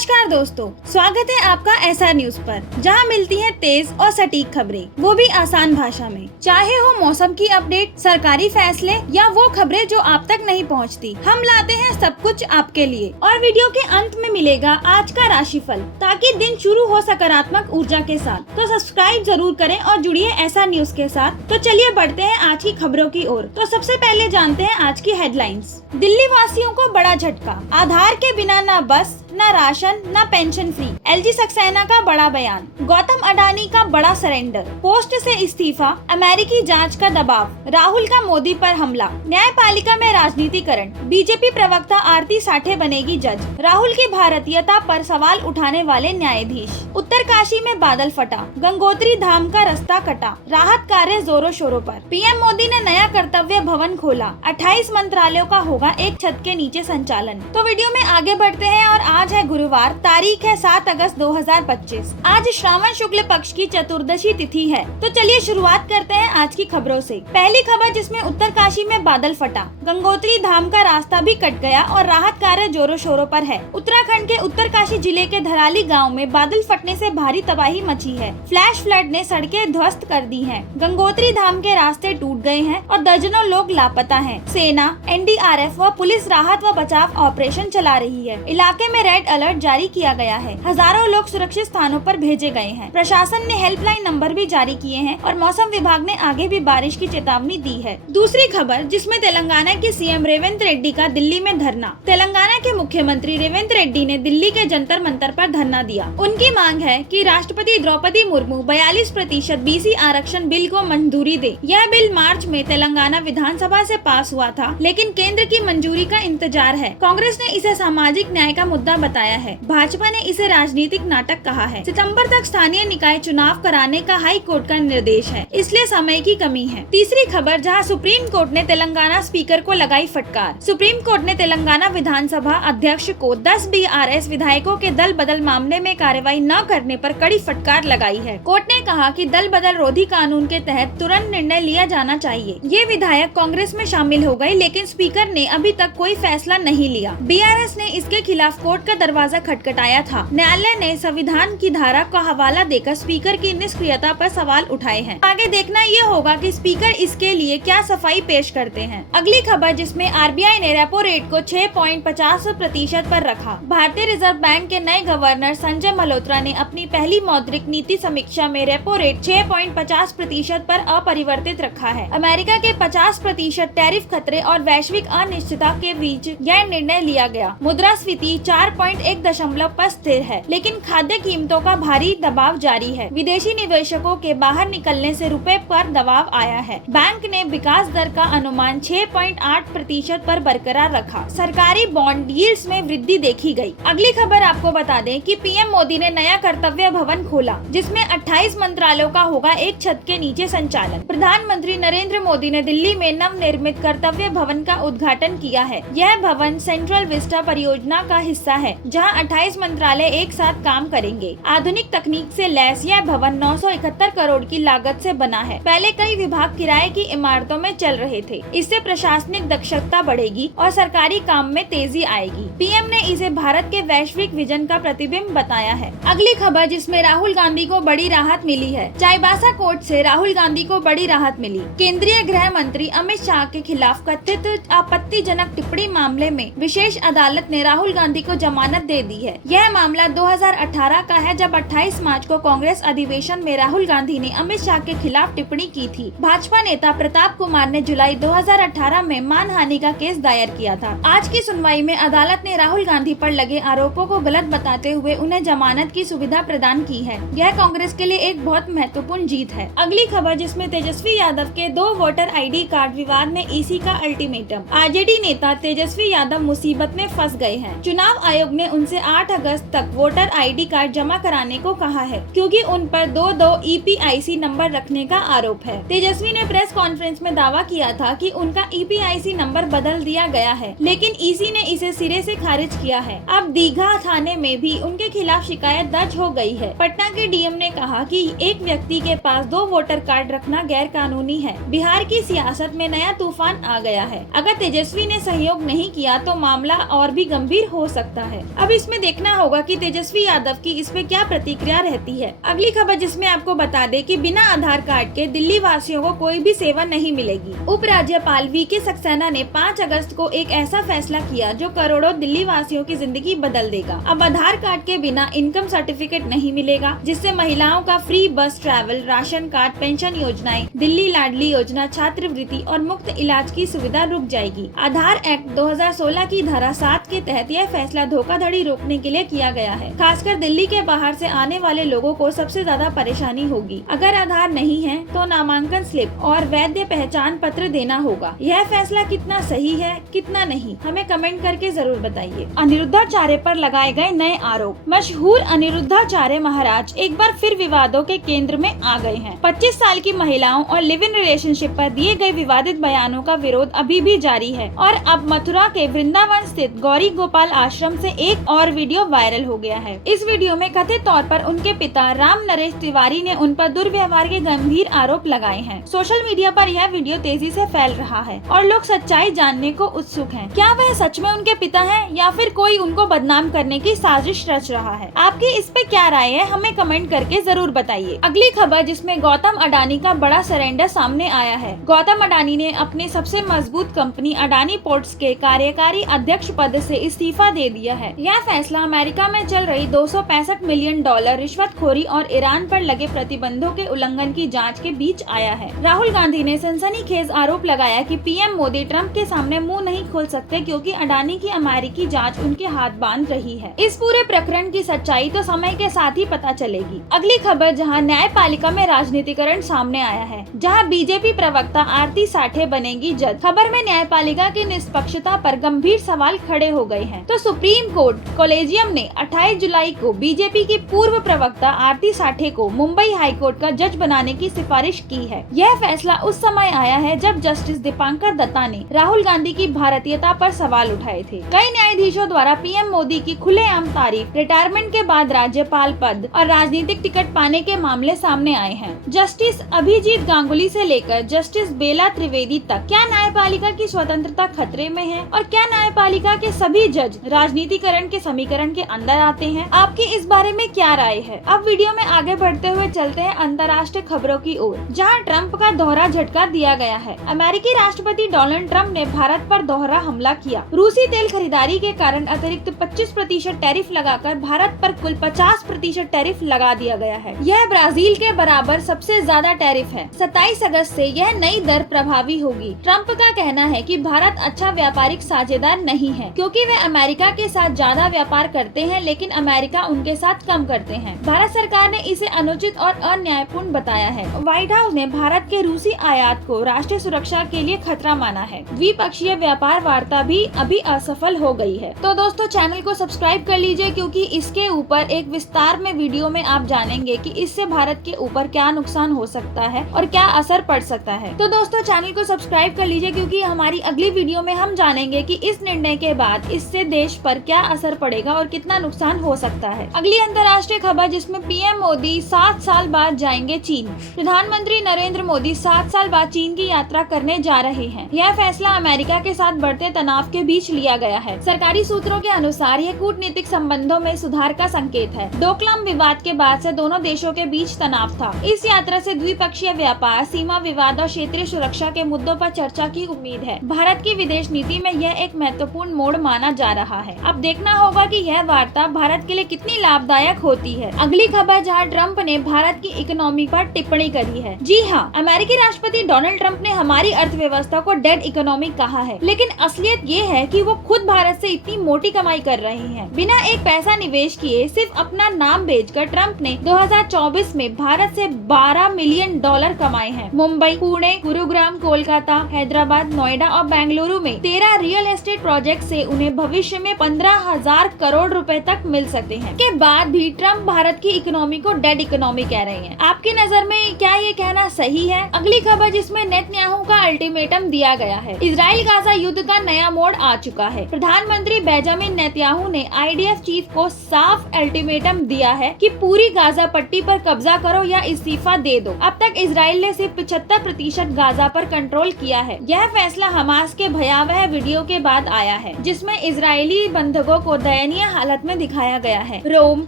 नमस्कार दोस्तों, स्वागत है आपका SR न्यूज पर, जहां मिलती हैं तेज और सटीक खबरें, वो भी आसान भाषा में। चाहे हो मौसम की अपडेट, सरकारी फैसले या वो खबरें जो आप तक नहीं पहुंचती, हम लाते हैं सब कुछ आपके लिए। और वीडियो के अंत में मिलेगा आज का राशिफल, ताकि दिन शुरू हो सकारात्मक ऊर्जा के साथ। तो सब्सक्राइब जरूर करें और जुड़िए SR न्यूज के साथ। तो चलिए बढ़ते हैं आज की खबरों की ओर। तो सबसे पहले जानते हैं आज की हेडलाइंस। दिल्ली वासियों को बड़ा झटका, आधार के बिना न बस न राशन न पेंशन फ्री। LG सक्सेना का बड़ा बयान। गौतम अडानी का बड़ा सरेंडर, पोस्ट से इस्तीफा, अमेरिकी जांच का दबाव, राहुल का मोदी पर हमला, न्यायपालिका में राजनीतिकरण, बीजेपी प्रवक्ता आरती साठे बनेगी जज, राहुल की भारतीयता पर सवाल उठाने वाले न्यायाधीश, उत्तरकाशी में बादल फटा, गंगोत्री धाम का रास्ता कटा, राहत कार्य जोरों शोरों पर। PM मोदी ने नया कर्तव्य भवन खोला, 28 मंत्रालयों का होगा एक छत के नीचे संचालन। तो वीडियो में आगे बढ़ते हैं और आज है गुरुवार, तारीख है 7 अगस्त 2025। आज श्रावण शुक्ल पक्ष की चतुर्दशी तिथि है। तो चलिए शुरुआत करते हैं आज की खबरों से। पहली खबर जिसमें उत्तरकाशी में बादल फटा, गंगोत्री धाम का रास्ता भी कट गया और राहत कार्य जोरों शोरों पर है। उत्तराखंड के उत्तरकाशी जिले के धराली गाँव में बादल फटने से भारी तबाही मची है। फ्लैश फ्लड ने सड़कें ध्वस्त कर दी है। गंगोत्री धाम के रास्ते टूट गए हैं और दर्जनों लोग लापता हैं। सेना, NDRF व पुलिस राहत व बचाव ऑपरेशन चला रही है। इलाके में रेड अलर्ट जारी किया गया है। हजारों लोग सुरक्षित स्थानों पर भेजे गए हैं। प्रशासन ने हेल्पलाइन नंबर भी जारी किए हैं और मौसम विभाग ने आगे भी बारिश की चेतावनी दी है। दूसरी खबर जिसमें तेलंगाना के CM रेवंत रेड्डी का दिल्ली में धरना। तेलंगाना के मुख्यमंत्री रेवंत रेड्डी ने दिल्ली के जंतर मंतर पर धरना दिया। उनकी मांग है कि राष्ट्रपति द्रौपदी मुर्मू 42% BC आरक्षण बिल को मंजूरी दे। यह बिल मार्च में तेलंगाना विधानसभा से पास हुआ था, लेकिन केंद्र की मंजूरी का इंतजार है। कांग्रेस ने इसे सामाजिक न्याय का मुद्दा बताया है। भाजपा ने इसे राजनीतिक नाटक कहा है। सितंबर तक स्थानीय निकाय चुनाव कराने का हाई कोर्ट का निर्देश है, इसलिए समय की कमी है। तीसरी खबर जहां सुप्रीम कोर्ट ने तेलंगाना स्पीकर को लगाई फटकार। सुप्रीम कोर्ट ने तेलंगाना विधानसभा अध्यक्ष को 10 BRS विधायकों के दल बदल मामले में कार्रवाई न करने पर कड़ी फटकार लगाई है। कोर्ट ने कहा कि दल बदल रोधी कानून के तहत तुरंत निर्णय लिया जाना चाहिए। ये विधायक कांग्रेस में शामिल हो गए, लेकिन स्पीकर ने अभी तक कोई फैसला नहीं लिया। BRS ने इसके खिलाफ कोर्ट का दरवाजा खटखटाया था। न्यायालय ने संविधान की धारा का हवाला देकर स्पीकर की निष्क्रियता पर सवाल उठाए हैं। आगे देखना ये होगा कि स्पीकर इसके लिए क्या सफाई पेश करते हैं। अगली खबर जिसमें RBI ने रेपो रेट को 6.50% पर रखा। भारतीय रिजर्व बैंक के नए गवर्नर संजय मल्होत्रा ने अपनी पहली मौद्रिक नीति समीक्षा में रेपो रेट 6.50% पर अपरिवर्तित रखा है। अमेरिका के 50% टैरिफ खतरे और वैश्विक अनिश्चितता के बीच यह निर्णय लिया गया। मुद्रास्फीति 4.1% पर स्थिर है, लेकिन खाद्य कीमतों का भारी दबाव जारी है। विदेशी निवेशकों के बाहर निकलने से रुपए पर दबाव आया है। बैंक ने विकास दर का अनुमान 6.8% पर बरकरार रखा। सरकारी बॉन्ड यील्ड्स में वृद्धि देखी गई। अगली खबर आपको बता दें कि PM मोदी ने नया कर्तव्य भवन खोला, जिसमें 28 मंत्रालयों का होगा एक छत के नीचे संचालन। प्रधानमंत्री नरेंद्र मोदी ने दिल्ली में नव निर्मित कर्तव्य भवन का उद्घाटन किया है। यह भवन सेंट्रल विस्टा परियोजना का हिस्सा है, जहां 28 मंत्रालय एक साथ काम करेंगे। आधुनिक तकनीक से लैस यह भवन 971 करोड़ की लागत से बना है। पहले कई विभाग किराए की इमारतों में चल रहे थे। इससे प्रशासनिक दक्षता बढ़ेगी और सरकारी काम में तेजी आएगी। PM ने इसे भारत के वैश्विक विजन का प्रतिबिंब बताया है। अगली खबर जिसमें राहुल गांधी को बड़ी राहत मिली है। चाईबासा कोर्ट से राहुल गांधी को बड़ी राहत मिली। केंद्रीय गृह मंत्री अमित शाह के खिलाफ कथित आपत्तिजनक टिप्पणी मामले में विशेष अदालत ने राहुल गांधी को जमानत दे दी है। यह मामला 2018 का है, जब 28 मार्च को कांग्रेस अधिवेशन में राहुल गांधी ने अमित शाह के खिलाफ टिप्पणी की थी। भाजपा नेता प्रताप कुमार ने जुलाई 2018 में मानहानि का केस दायर किया था। आज की सुनवाई में अदालत ने राहुल गांधी पर लगे आरोपों को गलत बताते हुए उन्हें जमानत की सुविधा प्रदान की है। यह कांग्रेस के लिए एक बहुत महत्वपूर्ण जीत है। अगली खबर जिसमें तेजस्वी यादव के 2 वोटर ID कार्ड विवाद में EC का अल्टीमेटम। RJD नेता तेजस्वी यादव मुसीबत में फंस गए हैं। चुनाव आयोग ने उनसे 8 अगस्त तक वोटर ID कार्ड जमा कराने को कहा है, क्योंकि उन पर 2 EPIC नंबर रखने का आरोप है। तेजस्वी ने प्रेस कॉन्फ्रेंस में दावा किया था कि उनका EPIC नंबर बदल दिया गया है, लेकिन EC ने इसे सिरे से खारिज किया है। अब दीघा थाने में भी उनके खिलाफ शिकायत दर्ज हो गई है। पटना के DM ने कहा कि एक व्यक्ति के पास 2 वोटर कार्ड रखना गैर कानूनी है। बिहार की सियासत में नया तूफान आ गया है। अगर तेजस्वी ने सहयोग नहीं किया तो मामला और भी गंभीर हो सकता है। है। अब इसमें देखना होगा कि तेजस्वी यादव की इस पे क्या प्रतिक्रिया रहती है। अगली खबर जिसमें आपको बता दें कि बिना आधार कार्ड के दिल्ली वासियों को कोई भी सेवा नहीं मिलेगी। उपराज्यपाल वीके सक्सेना ने 5 अगस्त को एक ऐसा फैसला किया जो करोड़ों दिल्ली वासियों की जिंदगी बदल देगा। अब आधार कार्ड के बिना इनकम सर्टिफिकेट नहीं मिलेगा, जिससे महिलाओं का फ्री बस ट्रैवल, राशन कार्ड, पेंशन योजनाएं, दिल्ली लाडली योजना, छात्रवृत्ति और मुफ्त इलाज की सुविधा रुक जाएगी। आधार एक्ट 2016 की धारा 7 के तहत यह फैसला धोखाधड़ी रोकने के लिए किया गया है। खासकर दिल्ली के बाहर से आने वाले लोगों को सबसे ज्यादा परेशानी होगी। अगर आधार नहीं है तो नामांकन स्लिप और वैध पहचान पत्र देना होगा। यह फैसला कितना सही है कितना नहीं, हमें कमेंट करके जरूर बताइए। अनिरुद्धाचार्य पर लगाए गए नए आरोप। मशहूर अनिरुद्धाचार्य महाराज एक बार फिर विवादों के केंद्र में आ गए हैं। 25 साल की महिलाओं और लिव इन रिलेशनशिप पर दिए गए विवादित बयानों का विरोध अभी भी जारी है और अब मथुरा के वृंदावन स्थित गौरी गोपाल आश्रम से एक और वीडियो वायरल हो गया है। इस वीडियो में कथित तौर पर उनके पिता राम नरेश तिवारी ने उन पर दुर्व्यवहार के गंभीर आरोप लगाए हैं। सोशल मीडिया पर यह वीडियो तेजी से फैल रहा है और लोग सच्चाई जानने को उत्सुक हैं। क्या वह सच में उनके पिता हैं या फिर कोई उनको बदनाम करने की साजिश रच रहा है? आपकी इस पे क्या राय है, हमें कमेंट करके जरूर बताइए। अगली खबर जिसमें गौतम अडानी का बड़ा सरेंडर सामने आया है। गौतम अडानी ने अपनी सबसे मजबूत कंपनी अडानी पोर्ट्स के कार्यकारी अध्यक्ष पद से इस्तीफा दे दिया है। यह फैसला अमेरिका में चल रही $265 मिलियन रिश्वतखोरी और ईरान पर लगे प्रतिबंधों के उल्लंघन की जांच के बीच आया है। राहुल गांधी ने सनसनीखेज आरोप लगाया कि पीएम मोदी ट्रंप के सामने मुंह नहीं खोल सकते क्योंकि अडानी की अमेरिकी जांच उनके हाथ बांध रही है। इस पूरे प्रकरण की सच्चाई तो समय के साथ ही पता चलेगी। अगली खबर जहां न्यायपालिका में राजनीतिकरण सामने आया है, जहां बीजेपी प्रवक्ता आरती साठे बनेगी जज। खबर में न्यायपालिका की निष्पक्षता पर गंभीर सवाल खड़े हो गए हैं। तो सुप्रीम कोर्ट कॉलेजियम ने 28 जुलाई को बीजेपी की पूर्व प्रवक्ता आरती साठे को मुंबई हाईकोर्ट का जज बनाने की सिफारिश की है। यह फैसला उस समय आया है जब जस्टिस दीपांकर दत्ता ने राहुल गांधी की भारतीयता पर सवाल उठाए थे। कई न्यायाधीशों द्वारा पीएम मोदी की खुलेआम तारीफ, रिटायरमेंट के बाद राज्यपाल पद और राजनीतिक टिकट पाने के मामले सामने आए हैं। जस्टिस अभिजीत गांगुली से लेकर जस्टिस बेला त्रिवेदी तक। क्या न्यायपालिका की स्वतंत्रता खतरे में है और क्या न्यायपालिका के सभी जज राजनीतिकरण के समीकरण के अंदर आते हैं? आपकी इस बारे में क्या राय है? अब वीडियो में आगे बढ़ते हुए चलते हैं अंतर्राष्ट्रीय खबरों की ओर, जहां ट्रंप का दोहरा झटका दिया गया है। अमेरिकी राष्ट्रपति डोनाल्ड ट्रंप ने भारत पर दोहरा हमला किया। रूसी तेल खरीदारी के कारण अतिरिक्त 25% टैरिफ लगाकर भारत पर कुल 50% टैरिफ लगा दिया गया है। यह ब्राजील के बराबर सबसे ज्यादा टैरिफ है। 27 अगस्त से यह नई दर प्रभावी होगी। ट्रंप का कहना है कि भारत अच्छा व्यापारिक साझेदार नहीं है क्योंकि वे अमेरिका के साथ ज्यादा व्यापार करते हैं, लेकिन अमेरिका उनके साथ कम करते हैं। भारत सरकार ने इसे अनुचित और अन्यायपूर्ण बताया है। व्हाइट हाउस ने भारत के रूसी आयात को राष्ट्रीय सुरक्षा के लिए खतरा माना है। द्विपक्षीय व्यापार वार्ता भी अभी असफल हो गई है। तो दोस्तों, चैनल को सब्सक्राइब कर लीजिए क्योंकि इसके ऊपर एक विस्तार में वीडियो में आप जानेंगे कि इससे भारत के ऊपर क्या नुकसान हो सकता है और क्या असर पड़ सकता है। तो दोस्तों, चैनल को सब्सक्राइब कर लीजिए क्योंकि हमारी अगली वीडियो में हम जानेंगे कि इस निर्णय के बाद इससे देश पर क्या असर पड़ेगा और कितना नुकसान हो सकता है। अगली अंतर्राष्ट्रीय खबर जिसमें पीएम मोदी 7 साल बाद जाएंगे चीन। प्रधानमंत्री नरेंद्र मोदी 7 साल बाद चीन की यात्रा करने जा रहे हैं। यह फैसला अमेरिका के साथ बढ़ते तनाव के बीच लिया गया है। सरकारी सूत्रों के अनुसार यह कूटनीतिक संबंधों में सुधार का संकेत है। डोकलाम विवाद के बाद से दोनों देशों के बीच तनाव था। इस यात्रा से द्विपक्षीय व्यापार, सीमा विवाद और क्षेत्रीय सुरक्षा के मुद्दों पर चर्चा की उम्मीद है। भारत की विदेश नीति में यह एक महत्वपूर्ण मोड़ माना जा रहा है। अब देखना होगा कि यह वार्ता भारत के लिए कितनी लाभदायक होती है। अगली खबर जहां ट्रंप ने भारत की इकोनॉमी पर टिप्पणी करी है। जी हाँ, अमेरिकी राष्ट्रपति डोनाल्ड ट्रंप ने हमारी अर्थव्यवस्था को डेड इकोनॉमी कहा है, लेकिन असलियत ये है कि वो खुद भारत से इतनी मोटी कमाई कर रहे हैं। बिना एक पैसा निवेश किए सिर्फ अपना नाम बेचकर ट्रंप ने 2024 में भारत से $12 मिलियन कमाए हैं। मुंबई, पुणे, गुरुग्राम, कोलकाता, हैदराबाद, नोएडा और बेंगलुरु में 13 रियल एस्टेट प्रोजेक्ट से उन्हें भविष्य में 15,000 करोड़ रुपए तक मिल सकते हैं। के बाद भी ट्रंप भारत की इकोनॉमी को डेड इकोनॉमी कह रहे हैं। आपकी नजर में क्या ये कहना सही है? अगली खबर जिसमें नेतन्याहू का अल्टीमेटम दिया गया है। इजराइल गाजा युद्ध का नया मोड़ आ चुका है। प्रधानमंत्री बेंजामिन नेतन्याहू ने आईडीएफ चीफ को साफ अल्टीमेटम दिया है कि पूरी गाजा पट्टी पर कब्जा करो या इस्तीफा दे दो। अब तक इजराइल ने सिर्फ 75% गाजा पर कंट्रोल किया है। यह फैसला हमास के भयावह वीडियो के बाद आया है जिसमें इजरायली बंधकों को दयनीय हालत में दिखाया गया है। रोम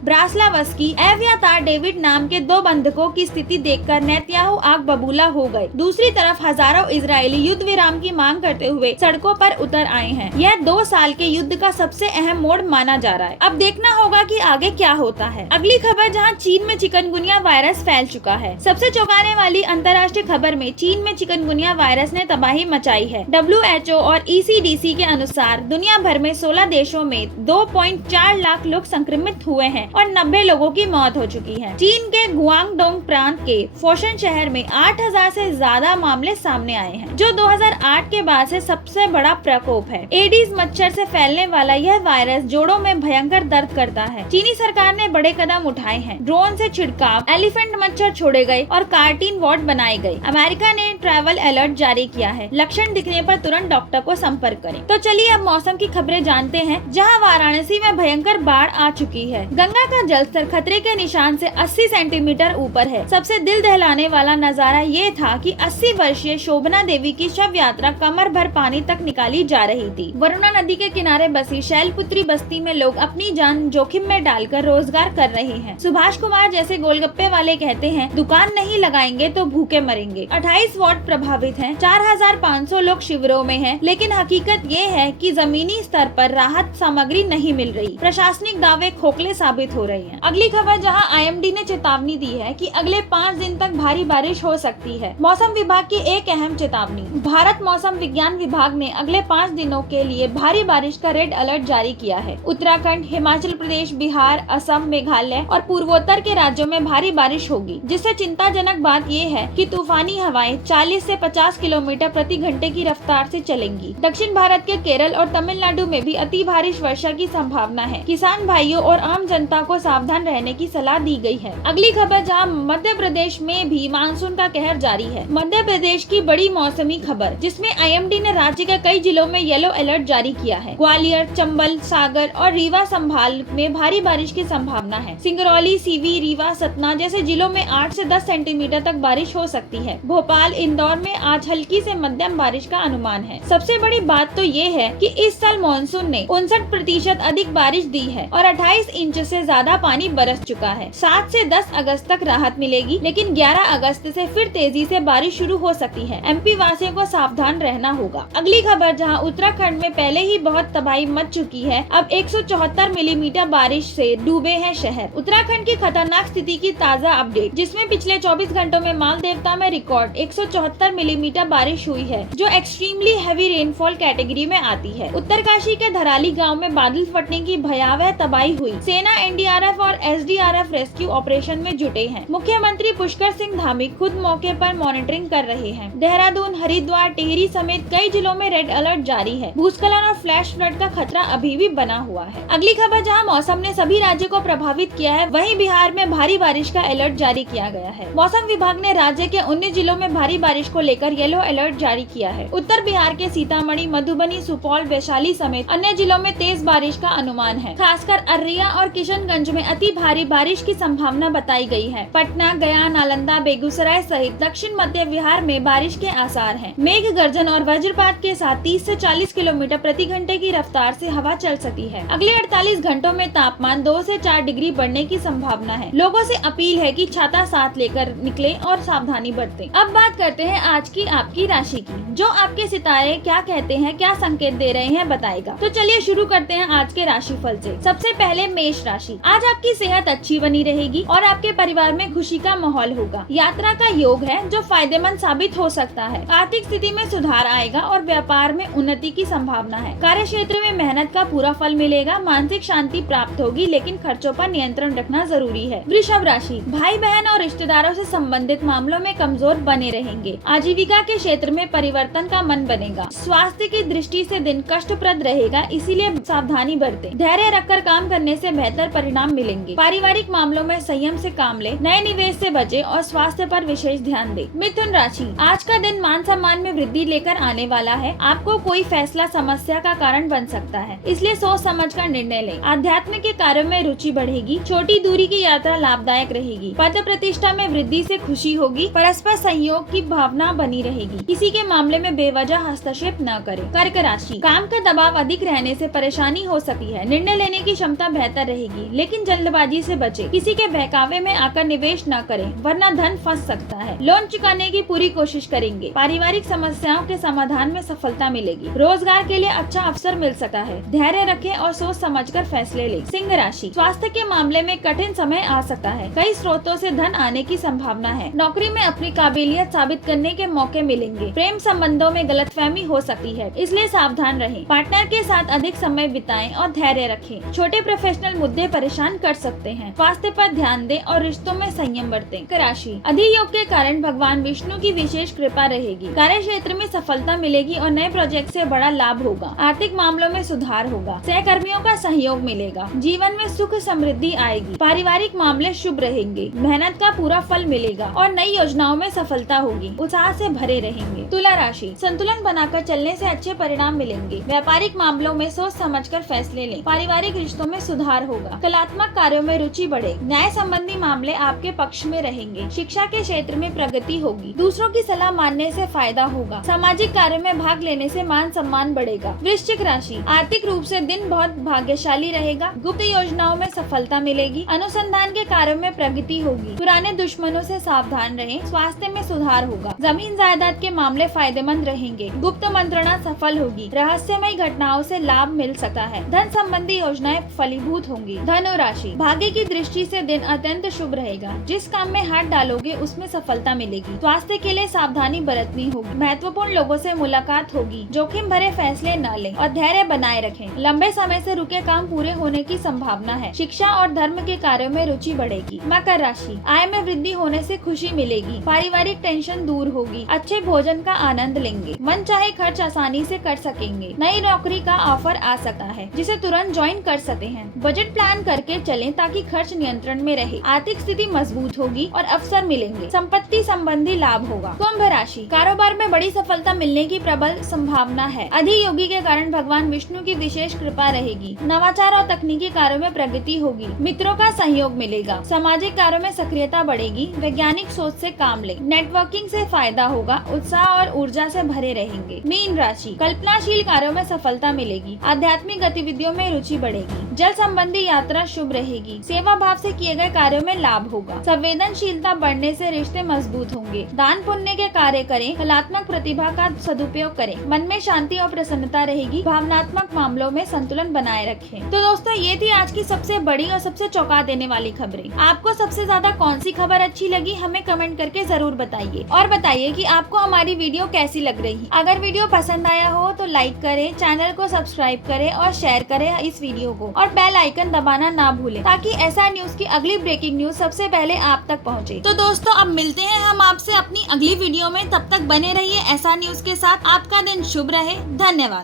ब्रास्लावस्की, एव्यातार डेविड नाम के 2 बंधकों की स्थिति देखकर नेतन्याहू आग बबूला हो गए। दूसरी तरफ हजारों इजरायली युद्ध विराम की मांग करते हुए सड़कों पर उतर आए हैं। यह 2 साल के युद्ध का सबसे अहम मोड़ माना जा रहा है। अब देखना होगा कि आगे क्या होता है। अगली खबर, जहां चीन में चिकनगुनिया वायरस फैल चुका है। सबसे चौंकाने वाली अंतर्राष्ट्रीय खबर में चीन में चिकनगुनिया वायरस ने तबाही मचाई है। WHO और ECDC के अनुसार दुनिया भर में 16 देशों में 2.4 लाख लोग संक्रमित हुए हैं और 90 लोगों की मौत हो चुकी है। चीन के गुआंगडोंग प्रांत के फोशन शहर में 8000 से ज्यादा मामले सामने आए हैं, जो 2008 के बाद से सबसे बड़ा प्रकोप है। एडीज मच्छर से फैलने वाला यह वायरस जोड़ों में भयंकर दर्द करता है। चीनी सरकार ने बड़े कदम उठाए हैं। ड्रोन से छिड़काव, एलिफेंट मच्छर छोड़े गए और कार्टिन वार्ड बनाए गए। अमेरिका ने ट्रैवल अलर्ट जारी किया है। लक्षण दिखने पर तुरंत डॉक्टर को संपर्क करें। तो चलिए अब मौसम की खबरें जानते हैं। जहां वाराणसी में भयंकर बाढ़ आ चुकी है। गंगा का जलस्तर खतरे के निशान से 80 सेंटीमीटर ऊपर है। सबसे दिल दहलाने वाला नजारा ये था कि 80 वर्षीय शोभना देवी की शव यात्रा कमर भर पानी तक निकाली जा रही थी। वरुणा नदी के किनारे बसी शैलपुत्री बस्ती में लोग अपनी जान जोखिम में डालकर रोजगार कर रहे हैं। सुभाष कुमार जैसे गोलगप्पे वाले कहते हैं, दुकान नहीं लगाएंगे तो भूखे मरेंगे। 28 वार्ड प्रभावित हैं, 4500 लोग शिविरों में हैं, लेकिन हकीकत ये है कि जमीनी स्तर पर राहत सामग्री नहीं मिल रही। प्रशासनिक दावे खोखले साबित हो रहे हैं। अगली खबर, जहां IMD ने चेतावनी दी है कि अगले 5 दिन तक भारी बारिश हो सकती है। मौसम विभाग की एक अहम चेतावनी। भारत मौसम विज्ञान विभाग ने अगले 5 दिनों के लिए भारी बारिश का रेड अलर्ट जारी किया है। उत्तराखंड, हिमाचल प्रदेश, बिहार, असम, मेघालय और पूर्वोत्तर के राज्यों में भारी बारिश होगी। जिससे चिंताजनक बात ये है कि तूफानी हवाएं 40 से 50 किलोमीटर प्रति घंटे की रफ्तार से चलेंगी। दक्षिण भारत के केरल और तमिलनाडु में भी अति भारी वर्षा की संभावना है। किसान भाइयों और आम जनता को सावधान रहने की सलाह दी गई है। अगली खबर, जहां मध्य प्रदेश में भी मानसून का कहर जारी है। मध्य प्रदेश की बड़ी मौसमी खबर, जिसमें IMD ने राज्य के कई जिलों में येलो अलर्ट जारी किया है। ग्वालियर, चंबल, सागर और रीवा संभाग में भारी बारिश की संभावना है। सिंगरौली, सीवी, रीवा, सतना जैसे जिलों में 8 से 10 सेंटीमीटर तक बारिश हो सकती है। भोपाल, इंदौर में आज हल्की से मध्यम बारिश का अनुमान है। सबसे बड़ी बात तो ये है कि इस साल मानसून ने 59% अधिक बारिश दी है और 28 इंच से ज्यादा पानी बरस चुका है। 7 से 10 अगस्त तक राहत मिलेगी, लेकिन 11 अगस्त से फिर तेजी से बारिश शुरू हो सकती है। MP वासियों को सावधान रहना होगा। अगली खबर, जहां उत्तराखंड में पहले ही बहुत तबाही मच चुकी है, अब 174 मिलीमीटर बारिश से डूबे हैं शहर। उत्तराखंड की खतरनाक स्थिति की ताज़ा अपडेट, जिसमें पिछले 24 घंटों में मालदेवता में रिकॉर्ड 174 मिलीमीटर बारिश हुई है, जो एक्सट्रीमली हैवी रेनफॉल कैटेगरी में आती है। उत्तरकाशी के धराली गांव में बादल फटने की भयावह तबाही हुई। सेना, NDRF और SDRF रेस्क्यू ऑपरेशन में जुटे हैं। मुख्यमंत्री पुष्कर सिंह धामी खुद मौके पर मॉनिटरिंग कर रहे हैं। देहरादून, हरिद्वार, टिहरी समेत कई जिलों में रेड अलर्ट जारी है। भूस्खलन और फ्लैश फ्लड का खतरा अभी भी बना हुआ है। अगली खबर, जहां मौसम ने सभी राज्यों को प्रभावित किया है, वहीं बिहार में भारी बारिश का अलर्ट जारी किया गया है। मौसम विभाग ने राज्य के 19 जिलों में भारी बारिश को लेकर येलो अलर्ट जारी किया है। उत्तर बिहार के सीतामढ़ी, मधुबनी, सुपौल, वैशाली समेत अन्य जिलों में तेज बारिश का अनुमान है। खासकर अररिया और किशनगंज में अति भारी बारिश की संभावना बताई गई है। पटना, गया, नालंदा, बेगूसराय सहित दक्षिण मध्य बिहार में बारिश के आसार हैं। मेघ गर्जन और वज्रपात के साथ 30 से 40 किलोमीटर प्रति घंटे की रफ्तार से हवा चल सकती है। अगले 48 घंटों में तापमान 2 से 4 डिग्री बढ़ने की संभावना है। लोगों से अपील है कि छाता साथ लेकर निकलें और सावधानी बरतें। अब बात करते हैं आज की आपकी राशि की, जो आपके सितारे क्या कहते हैं, क्या संकेत दे रहे हैं बताएगा। तो चलिए शुरू करते हैं आज के राशिफल से। सबसे पहले मेष राशि। आज आपकी सेहत अच्छी बनी रहेगी और आपके परिवार में खुशी का माहौल होगा। यात्रा का योग है, जो फायदेमंद साबित हो सकता है। आर्थिक स्थिति में सुधार आएगा और व्यापार में उन्नति की संभावना है। कार्य क्षेत्र में मेहनत का पूरा फल मिलेगा। मानसिक शांति प्राप्त होगी, लेकिन खर्चों पर नियंत्रण रखना जरूरी है। वृषभ राशि। भाई बहन और रिश्तेदारों से संबंधित मामलों में कमजोर बने रहेंगे। आजीविका के क्षेत्र में परिवर्तन का मन बनेगा। स्वास्थ्य की दृष्टि से दिन कष्टप्रद रहेगा, इसीलिए सावधानी बरतें। धैर्य रखकर काम करने से बेहतर परिणाम मिलेंगे। पारिवारिक मामलों में संयम से काम ले। नए निवेश से बचे और स्वास्थ्य पर विशेष ध्यान दे। मिथुन राशि। आज का दिन मान सम्मान में वृद्धि लेकर आने वाला है। आपको कोई फैसला समस्या का कारण बन सकता है, इसलिए सोच समझ कर निर्णय लें। आध्यात्म के कार्यों में रुचि बढ़ेगी। छोटी दूरी की यात्रा लाभदायक रहेगी। पद प्रतिष्ठा में वृद्धि से खुशी होगी। परस्पर सहयोग की भावना बनी रहेगी। किसी के मामले में बेवजह हस्तक्षेप न करें। कर्क राशि। काम का दबाव अधिक रहने से परेशानी परेशानी हो सकती है। निर्णय लेने की क्षमता बेहतर रहेगी, लेकिन जल्दबाजी से बचे। किसी के बहकावे में आकर निवेश न करें, वरना धन फंस सकता है। लोन चुकाने की पूरी कोशिश करेंगे। पारिवारिक समस्याओं के समाधान में सफलता मिलेगी। रोजगार के लिए अच्छा अवसर मिल सकता है। धैर्य रखें और सोच समझकर फैसले लें। सिंह राशि, स्वास्थ्य के मामले में कठिन समय आ सकता है। कई स्रोतों से धन आने की संभावना है। नौकरी में अपनी काबिलियत साबित करने के मौके मिलेंगे। प्रेम संबंधों में गलतफहमी हो सकती है, इसलिए सावधान रहें। पार्टनर के साथ अधिक समय बिताएं और धैर्य रखें। छोटे प्रोफेशनल मुद्दे परेशान कर सकते हैं। स्वास्थ्य पर ध्यान दें और रिश्तों में संयम बरतें। राशि, अधियोग के कारण भगवान विष्णु की विशेष कृपा रहेगी। कार्य क्षेत्र में सफलता मिलेगी और नए प्रोजेक्ट से बड़ा लाभ होगा। आर्थिक मामलों में सुधार होगा। सहकर्मियों का सहयोग मिलेगा। जीवन में सुख समृद्धि आएगी। पारिवारिक मामले शुभ रहेंगे। मेहनत का पूरा फल मिलेगा और नई योजनाओं में सफलता होगी। उत्साह से भरे रहेंगे। तुला राशि, संतुलन बनाकर चलने से अच्छे परिणाम मिलेंगे। व्यापारिक मामलों में सोच समझकर फैसले लें। पारिवारिक रिश्तों में सुधार होगा। कलात्मक कार्यों में रुचि बढ़े। न्याय संबंधी मामले आपके पक्ष में रहेंगे। शिक्षा के क्षेत्र में प्रगति होगी। दूसरों की सलाह मानने से फायदा होगा। सामाजिक कार्यों में भाग लेने से मान सम्मान बढ़ेगा। वृश्चिक राशि, आर्थिक रूप से दिन बहुत भाग्यशाली रहेगा। गुप्त योजनाओं में सफलता मिलेगी। अनुसंधान के कार्यों में प्रगति होगी। पुराने दुश्मनों से सावधान रहें। स्वास्थ्य में सुधार होगा। जमीन जायदाद के मामले फायदेमंद रहेंगे। गुप्त मंत्रणा सफल होगी। रहस्यमय घटनाओं से लाभ मिल सकता है। धन संबंधी योजनाएं फलीभूत होंगी। धनु राशि, भाग्य की दृष्टि से दिन अत्यंत शुभ रहेगा। जिस काम में हाथ डालोगे उसमें सफलता मिलेगी। स्वास्थ्य के लिए सावधानी बरतनी होगी। महत्वपूर्ण लोगों से मुलाकात होगी। जोखिम भरे फैसले न लें और धैर्य बनाए रखें। लंबे समय से रुके काम पूरे होने की संभावना है। शिक्षा और धर्म के कार्यों में रुचि बढ़ेगी। मकर राशि, आय में वृद्धि होने से खुशी मिलेगी। पारिवारिक टेंशन दूर होगी। अच्छे भोजन का आनंद लेंगे। मन चाहे खर्च आसानी से कर सकेंगे। नई नौकरी का ऑफर आ सकता है, जिसे तुरंत ज्वाइन कर सकते हैं। बजट प्लान करके चलें ताकि खर्च नियंत्रण में रहे। आर्थिक स्थिति मजबूत होगी और अवसर मिलेंगे। संपत्ति संबंधी लाभ होगा। कुंभ राशि, कारोबार में बड़ी सफलता मिलने की प्रबल संभावना है। अधियोगी के कारण भगवान विष्णु की विशेष कृपा रहेगी। नवाचार और तकनीकी कार्यों में प्रगति होगी। मित्रों का सहयोग मिलेगा। सामाजिक कार्यों में सक्रियता बढ़ेगी। वैज्ञानिक सोच से काम लें। नेटवर्किंग से फायदा होगा। उत्साह और ऊर्जा से भरे रहेंगे। मीन राशि, कल्पनाशील कार्यों में सफलता मिलेगी। आध्यात्मिक गतिविधियों में रुचि बढ़ेगी। जल संबंधी यात्रा शुभ रहेगी। सेवा भाव से किए गए कार्यों में लाभ होगा। संवेदनशीलता बढ़ने से रिश्ते मजबूत होंगे। दान पुण्य के कार्य करें। कलात्मक प्रतिभा का सदुपयोग करें। मन में शांति और प्रसन्नता रहेगी। भावनात्मक मामलों में संतुलन बनाए रखें। तो दोस्तों, ये थी आज की सबसे बड़ी और सबसे चौंका देने वाली खबरें। आपको सबसे ज्यादा कौन सी खबर अच्छी लगी, हमें कमेंट करके जरूर बताइए। और बताइए कि आपको हमारी वीडियो कैसी लग रही। अगर वीडियो पसंद आया हो तो लाइक करें, चैनल को सब्सक्राइब करें और शेयर करें इस वीडियो को, और बेल आइकन दबाना ना भूलें, ताकि ऐसा न्यूज की अगली ब्रेकिंग न्यूज सबसे पहले आप तक पहुंचे। तो दोस्तों, अब मिलते हैं हम आपसे अपनी अगली वीडियो में। तब तक बने रहिए ऐसा न्यूज के साथ। आपका दिन शुभ रहे। धन्यवाद।